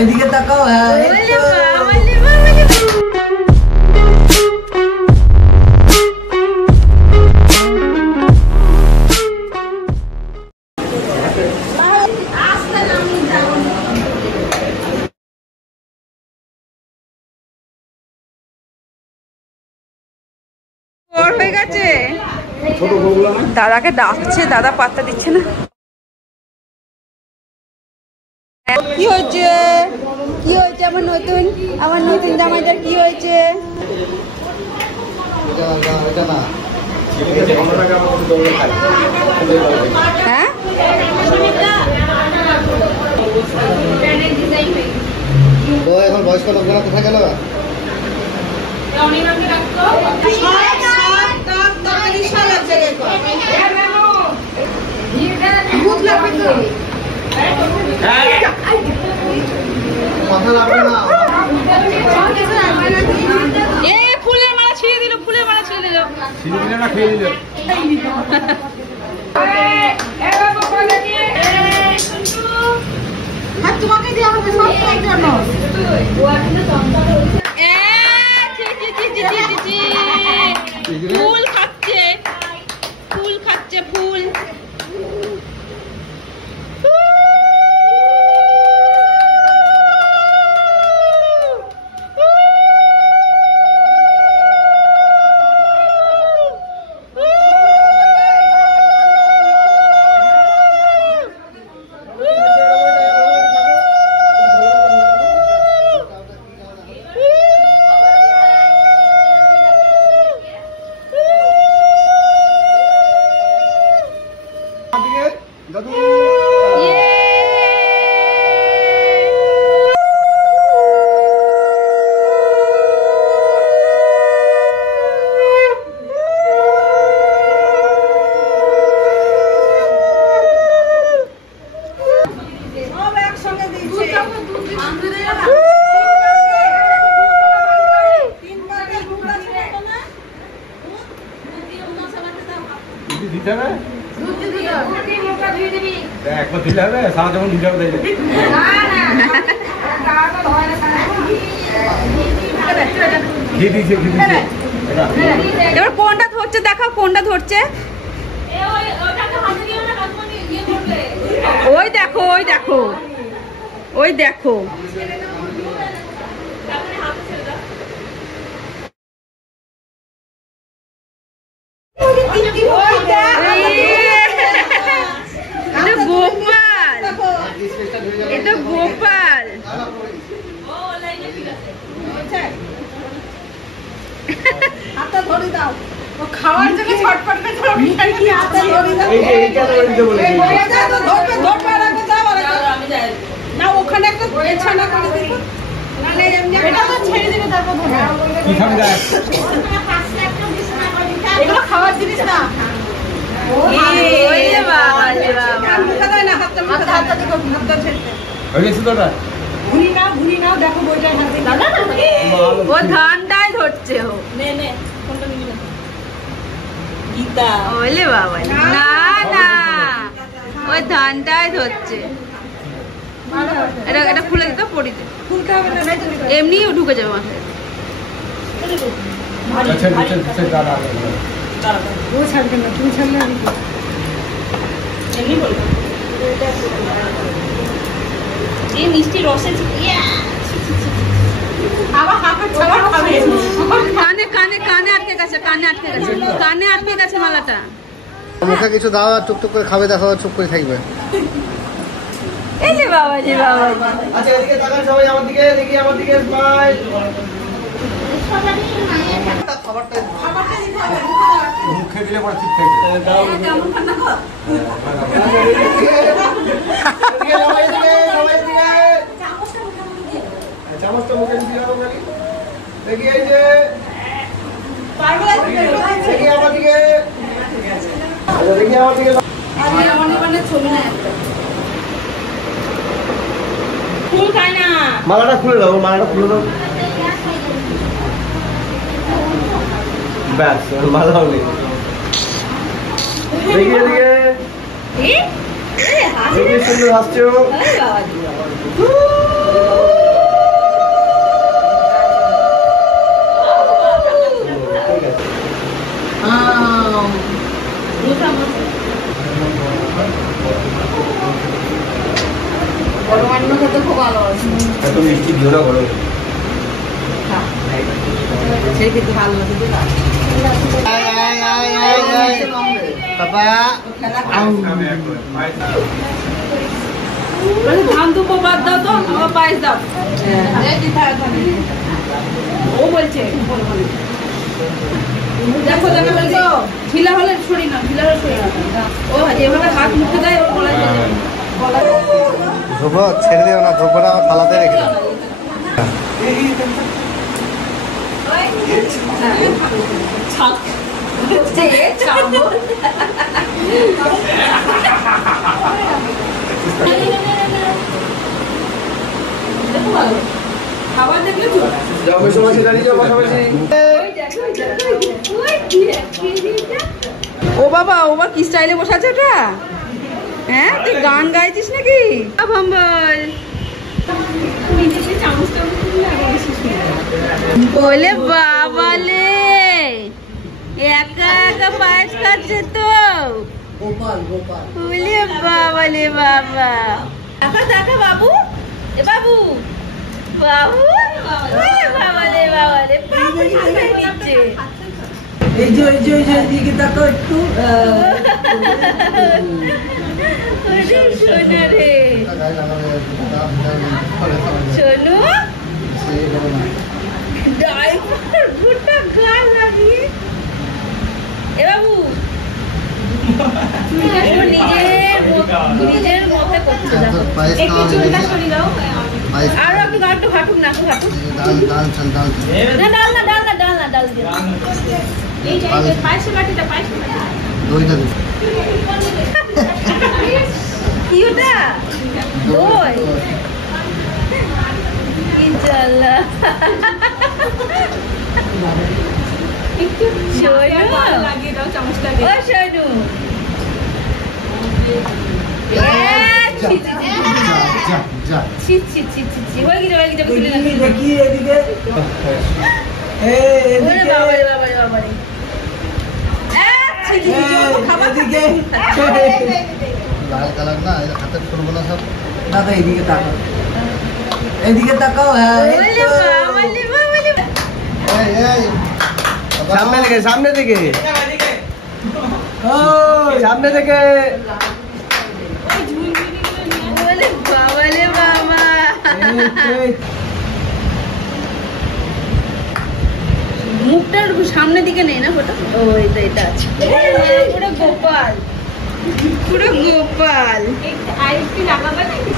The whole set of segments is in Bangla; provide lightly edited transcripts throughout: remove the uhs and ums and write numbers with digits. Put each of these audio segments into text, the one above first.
এদিকে তাকাও। হ্যাঁ হয়ে গেছে। দাদাকে ডাকছে, দাদা পাত্তা দিচ্ছে না। কি হয়েছে? কি হয়েছে? আমার নতুন জামাইটার কি হয়েছে? হ্যাঁ এখন বয়স্ক লোকরা কোথায় গেল? ফুলের মালা ছিঁড়ে দিল, ফুলের মালা ছিঁড়ে দিল, খেয়ে দিল। তোমাকে দেওয়া হবে সব জন্য। ফুল খাচ্ছে, ফুল খাচ্ছে, ফুল। এবার কোনটা ধরছে দেখাও, কোনটা ধরছে? ওই দেখো, ওই দেখো, ওই দেখো। গোপাল, এটা গোপাল। খাওয়ার জন্য ছটফট না, ওখানে একটা ছানা করে দেবো, ছেড়ে দেবে, তারপর এগুলো খাওয়ার জিনিস না। ও ধানটাই ধরছে। ওলে বাবা, না না, ওই ধানটাই ধরছে। এটা খুলে দিতে পড়িতে, এমনিও ঢুকে যাবে মাথায়। মিষ্টি রসে কানে কানে কানে আটকে গেছে, কানে আটকে গেছে, কানে আটকে গেছে মালাটা। মুখে কিছু দাও, টুকটুক করে খাবে, দেখো চুপ করে থাকবে। এই যে বাবাজি, বাবাজি। আচ্ছা এদিকে তাকান সবাই, আমার দিকে, দেখি আমার দিকে স্মাইল। মুখে দিলে পরে ঠিক থাকবে। চামচটা মুখে দিয়ে দাও খালি। দেখি এই যে দেখি আমার দিকে, আচ্ছা দেখি আমার দিকে। ছবি না একটা ফুল খায় না। মালাটা খুলে দাও, মালাটা খুলে দাও। ব্যাস মালাও নেই। দেখি এদিকে দেখি সুন্দর হাসছো। এত মিষ্টি দিও না বলো। ধান দুপো বাদ দাও তো, আমার পায়েস দাও। ও বলছে দেখো দেখো বলছে ঢিলা হলে ছড়ি না, ঢিলা হলে ছড়ি না। ও যেভাবে হাত মুখে দেয় ওর গলায় ধোবো ছেড়ে দিও না, ধোবোটা আমার থালাতে রেখে দাও। খাবার দেখলে তো যাও মেশামাশি দাঁড়িয়ে যাও পাশাপাশি। ও বাবা, ও বা কি স্টাইলে বসে আছে ওটা? হ্যাঁ, তুই গান গাইছিস নাকি? ভাম্বল বলে বাবালে একা একা পায়েস খাচ্ছে তো। বলে বাবালে বাবা, দেখা দেখা বাবু, এ বাবু বাবু, বাবালে বাবালে বাবু নিচ্ছে। এই যে দিকে তাকাও একটু। শোনো রে, শোনো ডাইপার গোটা গাল লাগিয়ে। এ বাবু নিজের মাথায় করছে, একটু চুলটা সরিয়ে দাও। আরো একটু গাঁটু ঘাটুক না, ঘাটুক না, ডাল না ডাল না ডাল না ডাল দিয়ে এই যে পায়েসে বাটিটা, পায়েসে কি ওটা? দই কি জ্বালা। লাগিয়ে দাও চামচ লাগিয়ে। ও শোনু, এদিকে তাকাও, এদিকে তাকাও। সামনে থেকে, সামনে থেকে, সামনে থেকে। বাবালে বাবা, মুখটা সামনের দিকে নেই না ফটো। ও এটা আছে, পুরো গোপাল, পুরো গোপাল।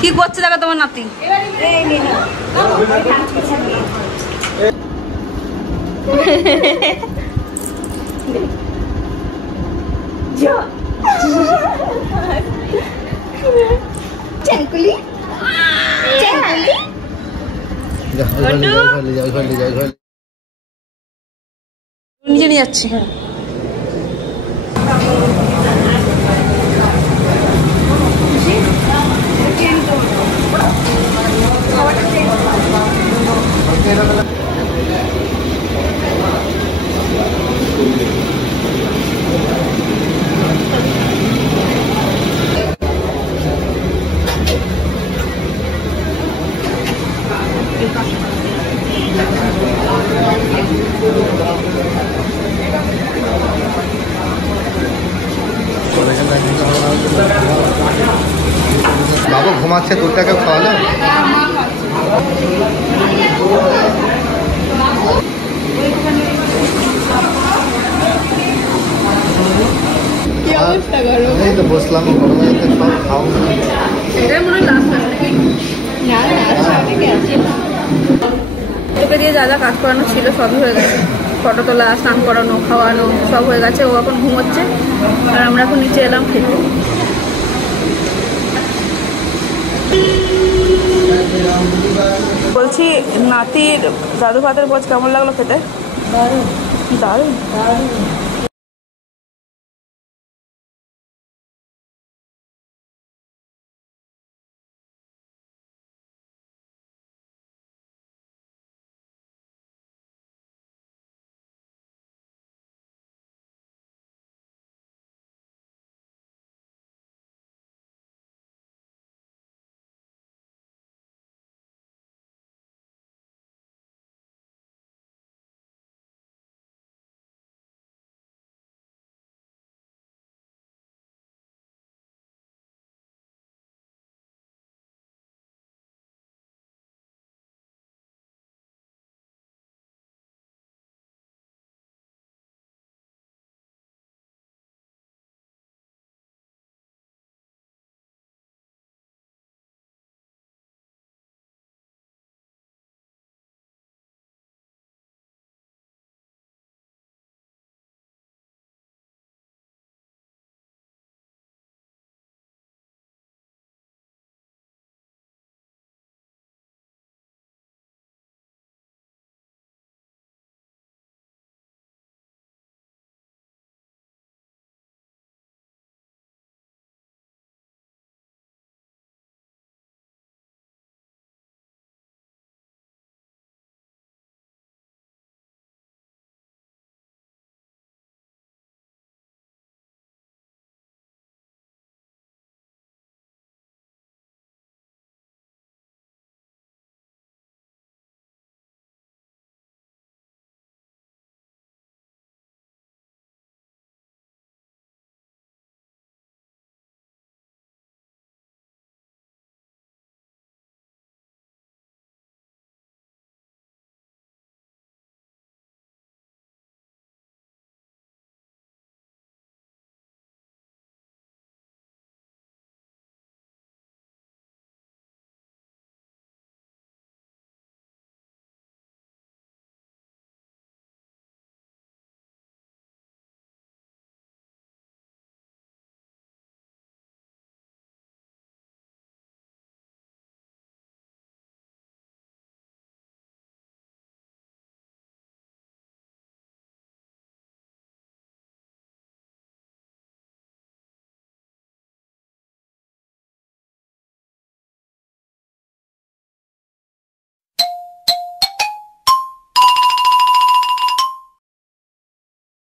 কি করছে দেখো তোমার নাতি? চ্যাঙ্কুলি চ্যাঙ্কুলি নিজে নিয়ে যাচ্ছি। বাবু ঘুমাচ্ছে, দুধটাকে খাওয়ালো। এই তো বসলাম, গরমে সব খাও। তোকে দিয়ে যা যা কাজ করানো ছিল সবই হয়ে গেছে। ফটো তোলা, স্নান করানো, খাওয়ানো সব হয়ে গেছে। ও এখন ঘুমোচ্ছে আর আমরা এখন নিচে এলাম খেতে। বলছি নাতির দাদু ভাতের ভোজ কেমন লাগলো খেতে? দারুণ দারুণ।